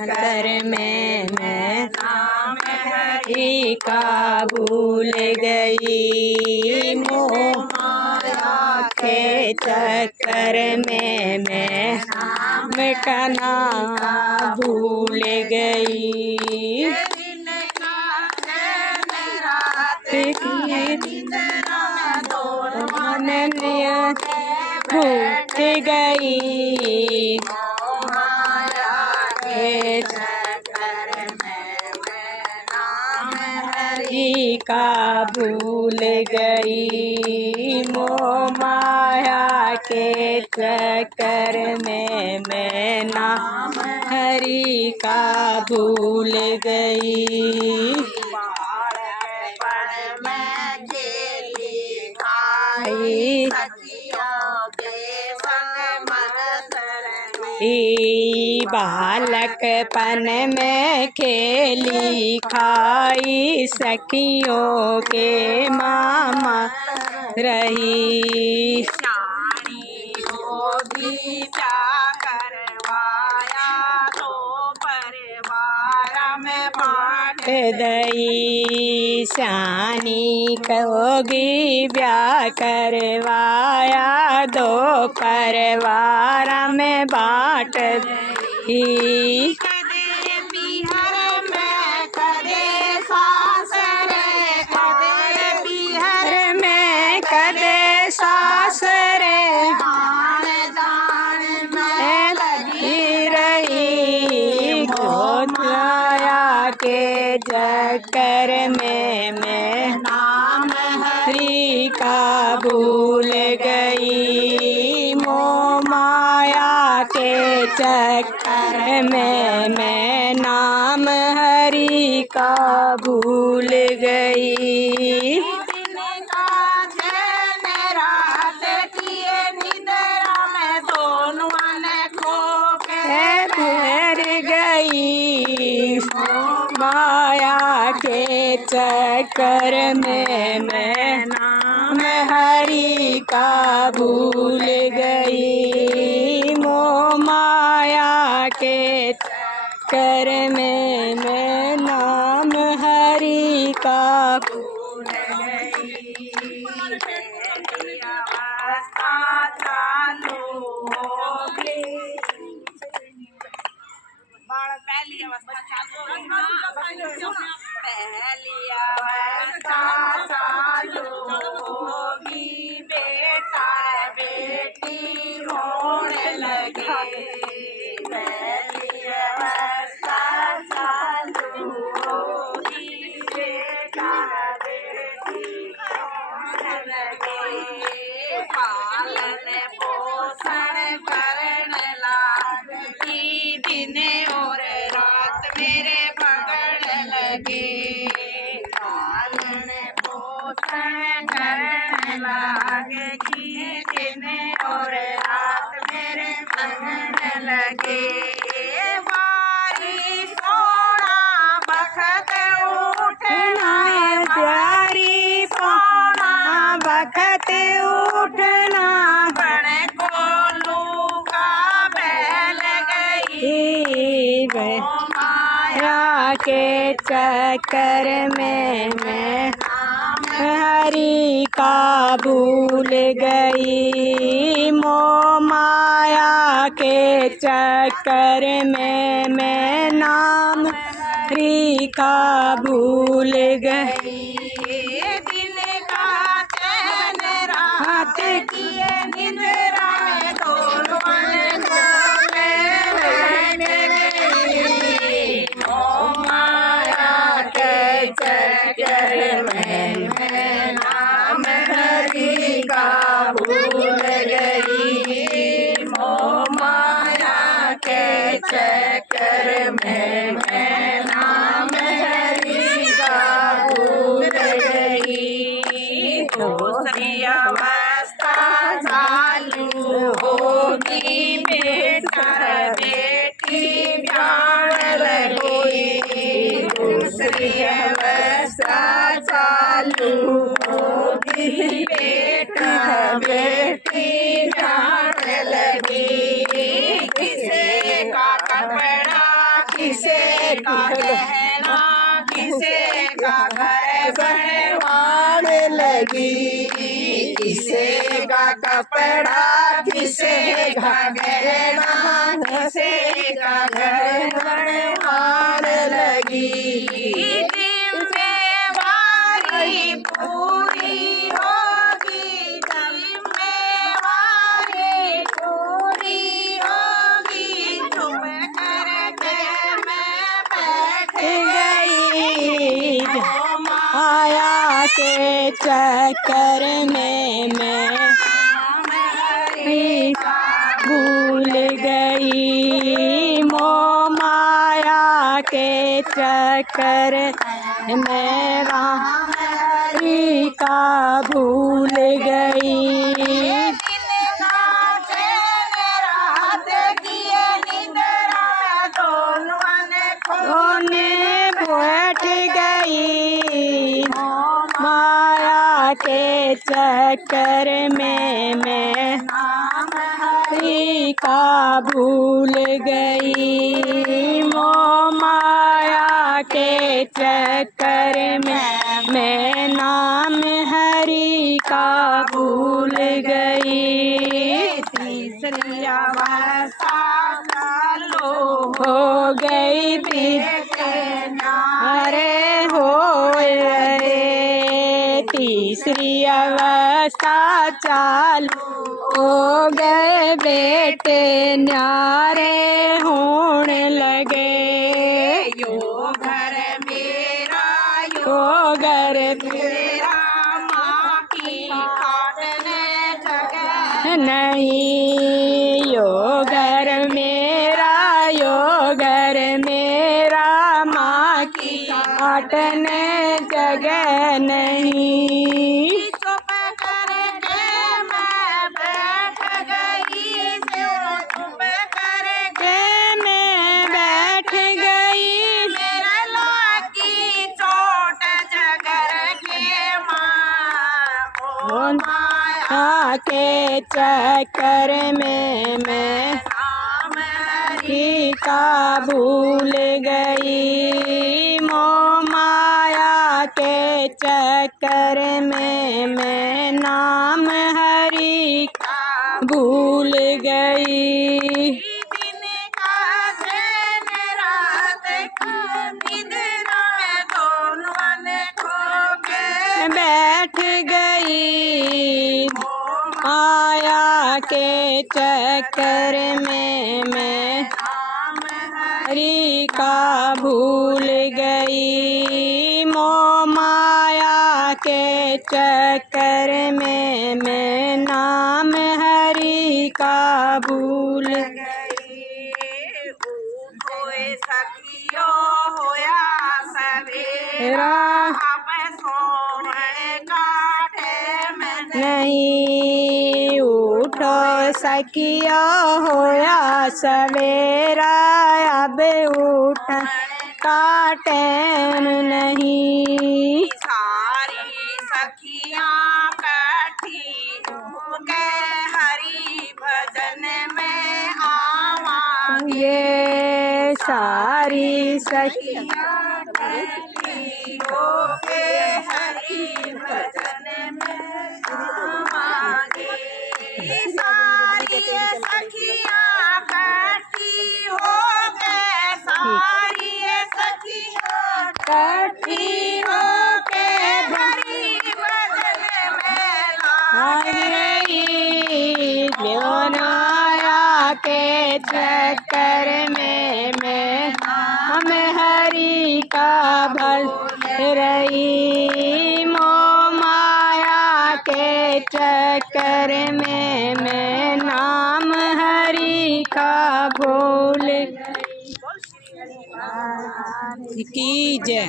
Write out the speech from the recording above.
कर में मैं नाम हरि का भूल गई। मोह माया के चक्कर में मैं नाम का नाम भूल गई। भूख गई माया के चक्कर में मैं नाम हरि का भूल गई। मोह माया के चक्कर में मैं नाम हरि का भूल गई। बालकपन में खेली खाई सखियों के मामा रही। शानी को भी क्या करवाया तो परिवार में बांट दई। शानी को भी ब्याह करवाया दो परिवार में बांट दई। कदे बिहार में कदे सासरे, कदे बिहार में कदे सासरे जान में लगी रही। गोद माया के चक्कर में मैं नाम हरि का भूल गई। मोह माया के चक्कर में मैं नाम हरि का भूल गई। माया के चक्कर में मैं नाम हरि का भूल गई। मोह माया के चक्कर में मैं नाम हरि का भूल गई। अवस्था चालू होगी, पहली अवस्था चालू होगी। बेटा बेटी होने लगे। पहली अवस्था चालू होगी। बेटा बेटी होने लगे। पालन पोषण करने लगी। दिन और रात मेरे पकड़ लगे। पालन पोषण करने लगी। दिन और रात मेरे पकड़ लगे। बारी सोना बखत उठना, बारी सोना बखत उठना। बड़े कोलू का बैल गई। माया के चक्कर में मैं हरि का भूल गई। मोह माया के चक्कर में मैं नाम हरि का भूल गई। दिन का चैन रात किए निद्रा में दोनों चक्कर में मैं नाम हरि का भूल गई। मोह माया के चक्कर में मैं नाम हरि का भूल गई। दूसरी अवस्था चालू होगी। बेटा बेटी ब्याह लगी। दूसरी अवस्था चालू होगी। बेटा बेटी ब्याह लगी। किसी का कपड़ा गहना किसे का घर बनवाने लगी, किसे का कपड़ा किसे का गहना किसे का घर बनवाने लगी। जिम्मेवारी पूरी होगी, जिम्मेवारी पूरी होगी, चुप करके मैं बैठ गई। माया के चक्कर में मैं हरि का भूल गई, मोह माया के चक्कर में हरि का भूल गई। बैठ गई, माया के चक्कर में मैं हरि का भूल गई, मोह माया के चक्कर में मैं नाम हरि का भूल गई। तीसरी अवस्था चालू हो गई, अरे हो गए। तीसरी अवस्था चालू हो गए, बेटे न्यारे होने लगे। यो घर मेरा, यो घर मेरा, माँ की खाटने जगह नहीं। यो घर मेरा, यो घर मेरा, माँ की खाटने जगह नहीं। चुप करके मैं बैठ गई, चुप करके मैं बैठ गई, मेरे लागी चोट जगर के माँ माया के चक्कर में मैं हरि का भूल गई, मोह माया के चक्कर में मैं नाम हरि का भूल गई। दिन का चैन रात की निद्रा में दोनों ने खो के बैठ गई, माया के चक्कर में मैं हरि का भूल गई, मोह माया के चक्कर में मैं नाम हरि का भूल गई। उठो सखियो होया सवेरा, अब सोने का टेम नहीं। उठो सखियो होया सवेरा, अब उठ का टैम नहीं। सारी सखियाँ बैठी हो गए, हरि भजन में आवांगे। सारी सखियाँ बैठी हो गए, हरि भजन में आवांगे। सारी सखियाँ बैठी हो गए, सारी सखियाँ बैठी हो के हरि भजन में लागी। माया के चक्कर में मैं हम हरि का भल रही, मोह माया के चक्कर में मैं नाम हरि का भूल की जय।